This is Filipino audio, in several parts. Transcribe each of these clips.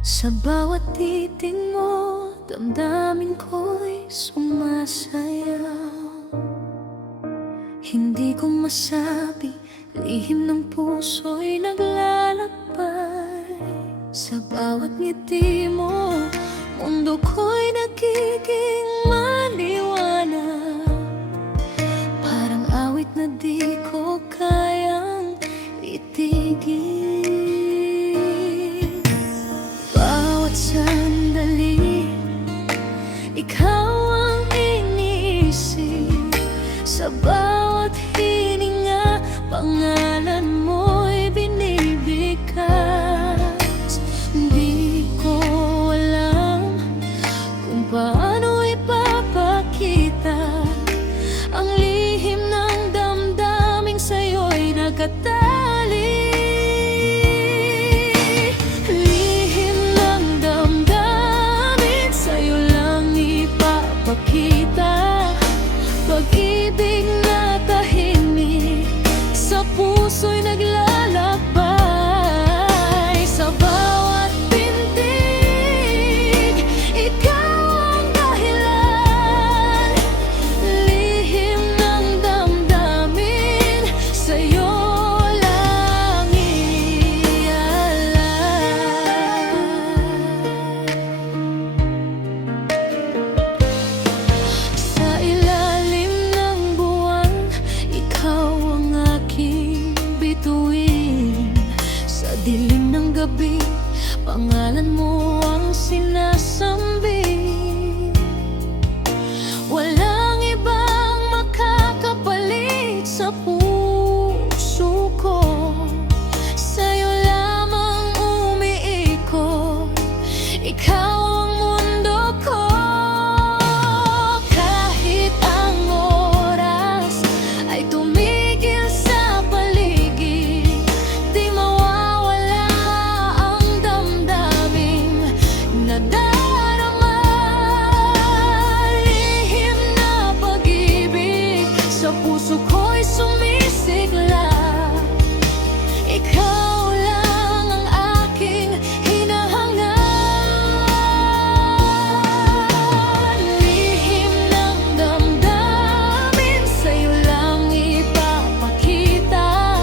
Sa bawat titig mo, damdamin ko'y sumasayaw. Hindi ko masabi, lihim ng puso'y naglalakbay. Sa bawat ngiti mo, mundo ko'y nagiging maliwanag. Parang awit na di ko kayang itigil. Bawat sandali, ikaw ang iniisip. Sa bawat hininga, pangalan mo'y binibigkas. Di ko alam kung paano ipapakita ang lihim ng damdaming sa'yo'y nakatali. Lihim ng damdamin, sa'yo lang ipapakita. Pag-ibig na tahimik, sa puso'y naglalakbay. Sa bawat pintig, ikaw ang dahilan. Lihim ng damdamin, sa'yo lang ialay. Sa ilalim ng buwan, ikaw ang aking bituin. Sa dilim ng gabi, pangalan mo ang sinasambit. Walang ibang makakapalit sa puso ko. Sa'yo lamang umiikot, ikaw ang mundo ko. Kahit ang oras ay tumigil sa paligid, di mawawala ang damdaming nadarama. Lihim na pag-ibig, sa puso ko'y sumisigla. Ikaw lang ang aking hinahangaan. Lihim ng damdamin, sa'yo lang ipapakita.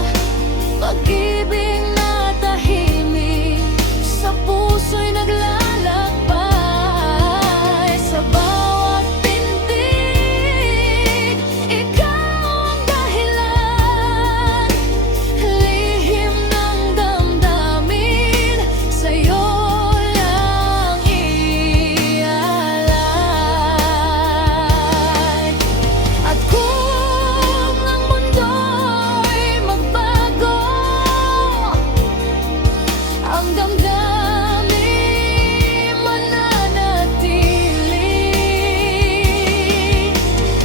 Pag-ibig na tahimik, sa puso'y naglalakbay. Sa bawat pintig, ikaw ang dahilan. Lihim ng damdamin, sa'yo lang ialay. At kung ang mundo'y magbago, ang damdamin mananatili.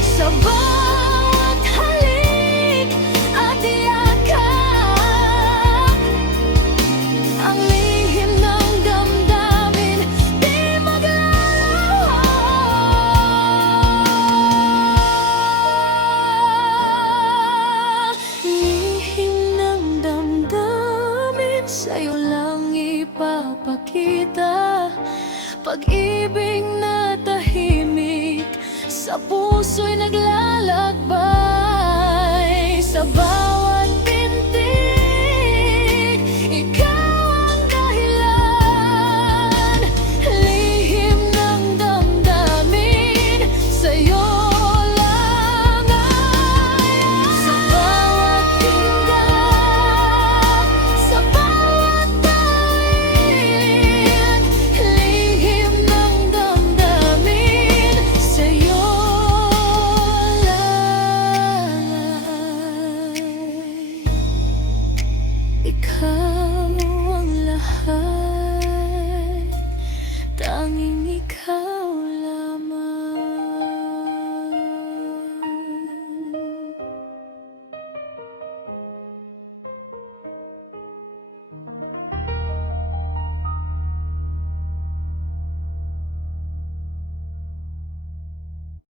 Sa bawat halik at yakap, ang lihim ng damdamin di maglalaho. Lihim ng damdamin, sa'yo lang ipapakita. Pag-ibig na tahimik, sa puso'y naglalakbay. Sa bawat